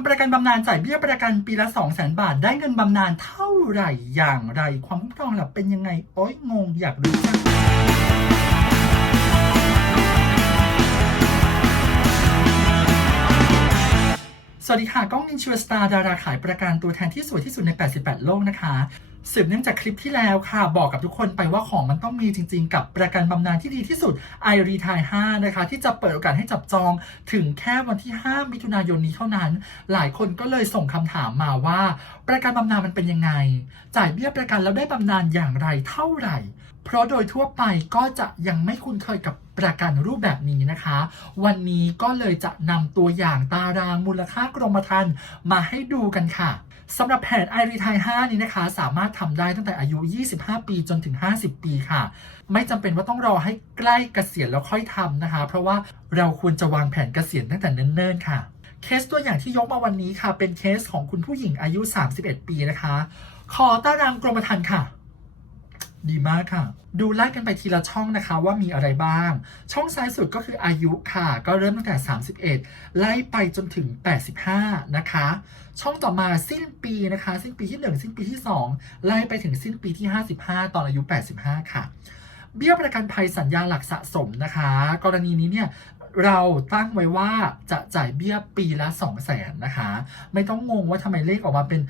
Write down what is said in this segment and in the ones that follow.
ำประกันบำนาญจ่ายเบี้ยประกันปีละ 2 0 0 0 0นบาท ได้เงินบำนาญเท่าไหร่อย่างไร ความคุ้มครองหลับเป็นยังไง โอ้ยงงอยากรู้จังสวัสดีค่ะ ก้องนินชัวสตาร์ดาราขายประกันตัวแทนที่สวยที่สุดใน 88 โลกนะคะ สืบเนื่องจากคลิปที่แล้วค่ะ บอกกับทุกคนไปว่าของมันต้องมีจริง ๆ กับประกันบำนาญที่ดีที่สุด i r e t i 5นะคะ ที่จะเปิดโอกาสให้จับจองถึงแค่วันที่ 5 มิถุนายนนี้เท่านั้น หลายคนก็เลยส่งคำถามมาว่า ประกันบำนาญมันเป็นยังไง จ่ายเบี้ยประกันแล้วได้บำนาญอย่างไรเท่าไหร่ เพราะโดยทั่วไปก็จะยังไม่คุ้นเคยกับประกันรูปแบบนี้นะคะ วันนี้ก็เลยจะนำตัวอย่างตารางมูลค่ากรมธรรม์มาให้ดูกันค่ะสำหรับแผน i r e t i 5นี้นะคะ สามารถทำได้ตั้งแต่อายุ 25 ปีจนถึง 50 ปีค่ะ ไม่จำเป็นว่าต้องรอให้ใกล้เกษียณแล้วค่อยทำนะคะ เพราะว่าเราควรจะวางแผนเกษียณตั้งแต่เนิ่นๆค่ะ เคสตัวอย่างที่ยกมาวันนี้ค่ะ เป็นเคสของคุณผู้หญิงอายุ 31 ปีนะคะ ขอตารางกรมธรรม์ค่ะ ดีมากค่ะ ดูไล่กันไปทีละช่องนะคะว่ามีอะไรบ้าง ช่องซ้ายสุดก็คืออายุค่ะ ก็เริ่มตั้งแต่ 31 ไล่ไปจนถึง 85 นะคะ ช่องต่อมาสิ้นปีนะคะ สิ้นปีที่ 1 สิ้นปีที่ 2 ไล่ไปถึงสิ้นปีที่ 55 ตอนอายุ 85 ค่ะเบี้ยประกันภัยสัญญาหลักสะสมนะคะ กรณีนี้เนี่ย เราตั้งไว้ว่าจะจ่ายเบี้ยปีละ 2 0 0แสนนะคะ ไม่ต้องงงว่าทำไมเลขออกมาเป็น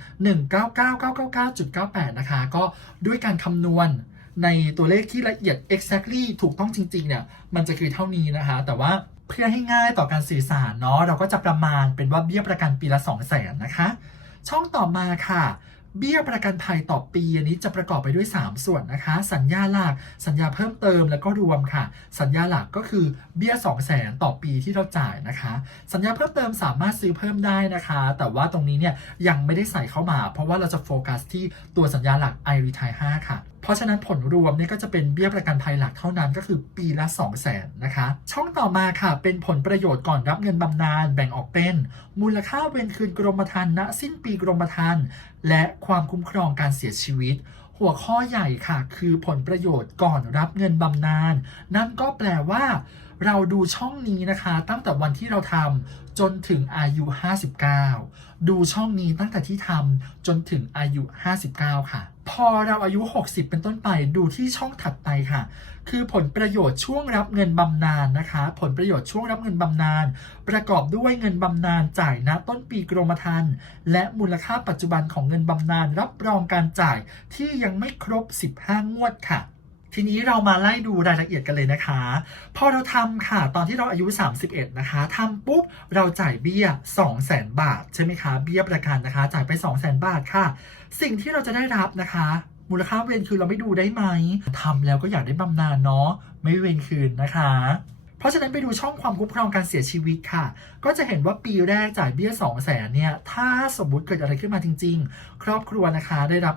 199,999.98 นะคะ ก็ด้วยการคำนวณในตัวเลขที่ละเอียด exactly ถูกต้องจริง ๆ เนี่ย มันจะคือเท่านี้นะคะ แต่ว่าเพื่อให้ง่ายต่อการสื่อสารเนาะเราก็จะประมาณเป็นว่าเบี้ยประกันปีละ 2 0 0แสนนะคะ ช่องต่อมาค่ะ เบี้ยประกันภัยต่อปีอันนี้จะประกอบไปด้วย 3 ส่วนนะคะ สัญญาหลัก สัญญาเพิ่มเติมแล้วก็รวมค่ะ สัญญาหลักก็คือเบี้ย 2 0 0แสนต่อปีที่เราจ่ายนะคะ สัญญาเพิ่มเติมสามารถซื้อเพิ่มได้นะคะ แต่ว่าตรงนี้เนี่ยยังไม่ได้ใส่เข้ามา เพราะว่าเราจะโฟกัสที่ตัวสัญญาหลัก i r e t i 5ค่ะ เพราะฉะนั้นผลรวมเนี่ยก็จะเป็นเบี้ยประกันภัยหลักเท่านั้นก็คือปีละ 2 0 0แสนนะคะ ช่องต่อมาค่ะ เป็นผลประโยชน์ก่อนรับเงินบำนาญแบ่งออกเป็น มูลค่าเวรคืนกรมธรรม์ณสิ้นปีกรมธรรม์และความคุ้มครองการเสียชีวิตหัวข้อใหญ่ค่ะ คือผลประโยชน์ก่อนรับเงินบำนาญนั่นก็แปลว่าเราดูช่องนี้นะคะ ตั้งแต่วันที่เราทำจนถึงอายุ 59 ดูช่องนี้ตั้งแต่ที่ทำจนถึงอายุ 59 ค่ะ พอเราอายุ 60 เป็นต้นไปดูที่ช่องถัดไปค่ะ คือผลประโยชน์ช่วงรับเงินบำนาญนะคะ ผลประโยชน์ช่วงรับเงินบำนาญประกอบด้วยเงินบำนาญจ่ายณต้นปีกรมธรรม์และมูลค่าปัจจุบันของเงินบำนาญรับรองการจ่ายที่ยังไม่ครบ 15 งวดค่ะ ทีนี้เรามาไล่ดูรายละเอียดกันเลยนะคะ พอเราทำค่ะ ตอนที่เราอายุ 31 นะคะทำปุ๊บ เราจ่ายเบี้ย 200,000 บาท ใช่ไหมคะ เบี้ยประกันนะคะ จ่ายไป 200,000 บาทค่ะ สิ่งที่เราจะได้รับนะคะ มูลค่าเวรคืนเราไม่ดูได้ไหมทำแล้วก็อยากได้บำนาญเนาะ ไม่เวรคืนนะคะเพราะฉะนั้นไปดูช่องความคุ้มครองการเสียชีวิตค่ะ ก็จะเห็นว่าปีแรกจ่ายเบี้ย 2 0 0แสนเนี่ย ถ้าสมมุติเกิดอะไรขึ้นมาจริง ๆ ครอบครัวนะคะได้รับ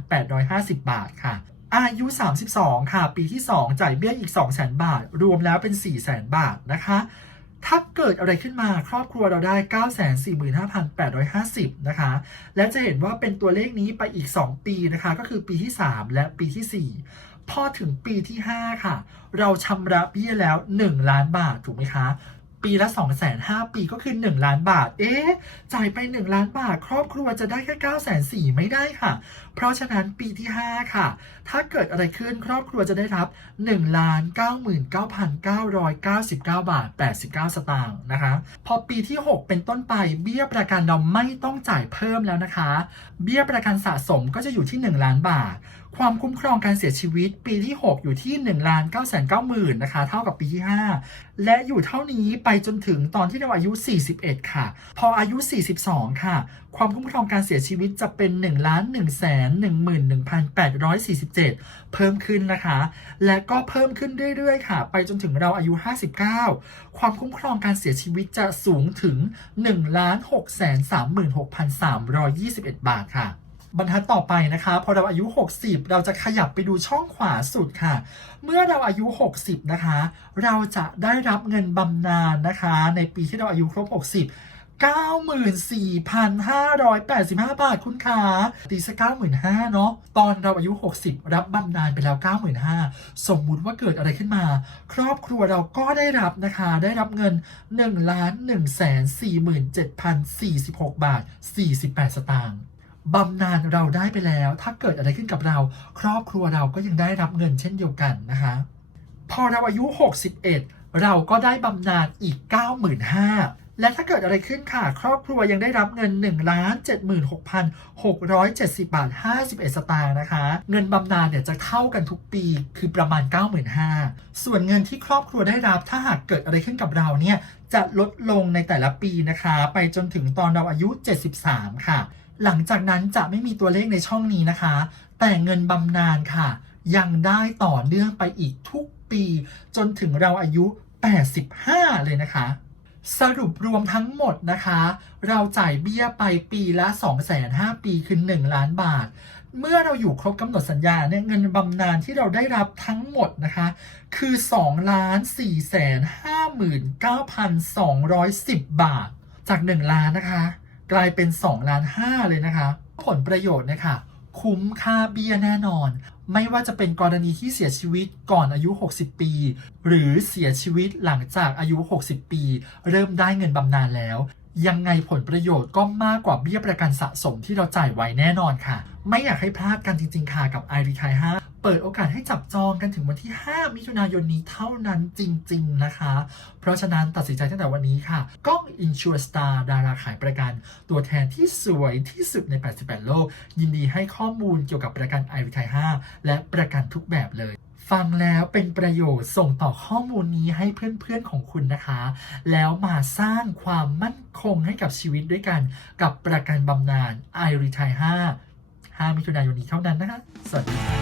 945,850 บาทค่ะ อายุ 32 ค่ะ ปีที่ 2 จ่ายเบี้ยอีก 200,000 บาท รวมแล้วเป็น 400,000 บาทนะคะ ถ้าเกิดอะไรขึ้นมาครอบครัวเราได้ 945,850 นะคะ และจะเห็นว่าเป็นตัวเลขนี้ไปอีก 2 ปีนะคะ ก็คือปีที่ 3 และปีที่ 4 พอถึงปีที่ 5 ค่ะ เราชำระเบี้ยแล้ว 1 ล้านบาท ถูกไหมคะ ปีละ 2 5 0 0 0ปีก็คือ 1 ล้านบาท เอ๊ะ จ่ายไป 1 ล้านบาท ครอบครัวจะได้แค่9 4 0 0 0ไม่ได้ค่ะ เพราะฉะนั้นปีที่ 5 ค่ะ ถ้าเกิดอะไรขึ้นครอบครัวจะได้รับ1 99,999 บาท 89 สตางค์นะคะ พอปีที่ 6 เป็นต้นไปเบี้ยประกันเราไม่ต้องจ่ายเพิ่มแล้วนะคะ เบี้ยประกันสะสมก็จะอยู่ที่ 1 ล้านบาท ความคุ้มครองการเสียชีวิต ปีที่ 6 อยู่ที่1 9 9 9 0 0 0นะคะ เท่ากับปีที่ 5 และอยู่เท่านี้ไปจนถึงตอนที่เราอายุ 41 ค่ะ พออายุ 42 ค่ะ ความคุ้มครองการเสียชีวิตจะเป็น1 1 1 1 847เพิ่มขึ้นนะคะ และก็เพิ่มขึ้นเรื่อยๆ ค่ะ ไปจนถึงเราอายุ 59 ความคุ้มครองการเสียชีวิตจะสูงถึง1 6 3 6 3 2 1บาทค่ะ บรรทัดต่อไปนะคะ พอเราอายุ 60 เราจะขยับไปดูช่องขวาสุดค่ะ เมื่อเราอายุ 60 นะคะ เราจะได้รับเงินบำนาญนะคะ ในปีที่เราอายุครบ 60 94,585 บาทคุณขาตีสัก95,000เนาะตอนเราอายุ 60 รับบำนาญไปแล้ว 95,000 สมมุติว่าเกิดอะไรขึ้นมา ครอบครัวเราก็ได้รับนะคะ ได้รับเงิน 1 1 4 7 0 4 6 บาท 48 สตางค์ บำนาญเราได้ไปแล้ว ถ้าเกิดอะไรขึ้นกับเรา ครอบครัวเราก็ยังได้รับเงินเช่นเดียวกันนะคะ พอเราอายุ 61 เราก็ได้บำนาญอีก 95,000และถ้าเกิดอะไรขึ้นค่ะ ครอบครัวยังได้รับเงิน 1 76,670บาท51 สตางค์นะคะ เงินบำนาญเนี่ยจะเท่ากันทุกปีคือประมาณ 95,000ส่วนเงินที่ครอบครัวได้รับถ้าหากเกิดอะไรขึ้นกับเราเนี่ยจะลดลงในแต่ละปีนะคะ ไปจนถึงตอนเราอายุ 73 ค่ะ หลังจากนั้นจะไม่มีตัวเลขในช่องนี้นะคะ แต่เงินบำนาญค่ะ ยังได้ต่อเนื่องไปอีกทุกปี จนถึงเราอายุ 85 เลยนะคะ สรุปรวมทั้งหมดนะคะ เราจ่ายเบี้ยไปปีละ 2,500ปีคือ 1 ล้านบาท เมื่อเราอยู่ครบกำหนดสัญญาเนี่ยเงินบำนาญที่เราได้รับทั้งหมดนะคะ คือ2ล้าน4แสน59,210 บาทจาก 1 ล้านนะคะ กลายเป็น2ล้าน5เลยนะคะ ผลประโยชน์เนี่ยค่ะ คุ้มค่าเบี้ยแน่นอน ไม่ว่าจะเป็นกรณีที่เสียชีวิตก่อนอายุ 60 ปี หรือเสียชีวิตหลังจากอายุ 60 ปี เริ่มได้เงินบำนาญแล้วยังไงผลประโยชน์ก็มากกว่าเบี้ยประกันสะสมที่เราจ่ายไว้แน่นอนค่ะ ไม่อยากให้พลาดกันจริงๆค่ะกับ i r e t i 5 เปิดโอกาสให้จับจองกันถึงวันที่ 5 มิถุนายนนี้เท่านั้นจริง ๆ นะคะ เพราะฉะนั้นตัดสินใจตั้งแต่วันนี้ค่ะก้อง Insure Star ดาราขายประกัน ตัวแทนที่สวยที่สุดใน 88 โลก ยินดีให้ข้อมูลเกี่ยวกับประกัน i r e t i 5และประกันทุกแบบเลยฟังแล้วเป็นประโยชน์ส่งต่อข้อมูลนี้ให้เพื่อนๆของคุณนะคะ แล้วมาสร้างความมั่นคงให้กับชีวิตด้วยกัน กับประกันบำนาญ i r e t i 5 5มิถุนายนนี้เท่านั้นนะคะ สวัสดีค่ะ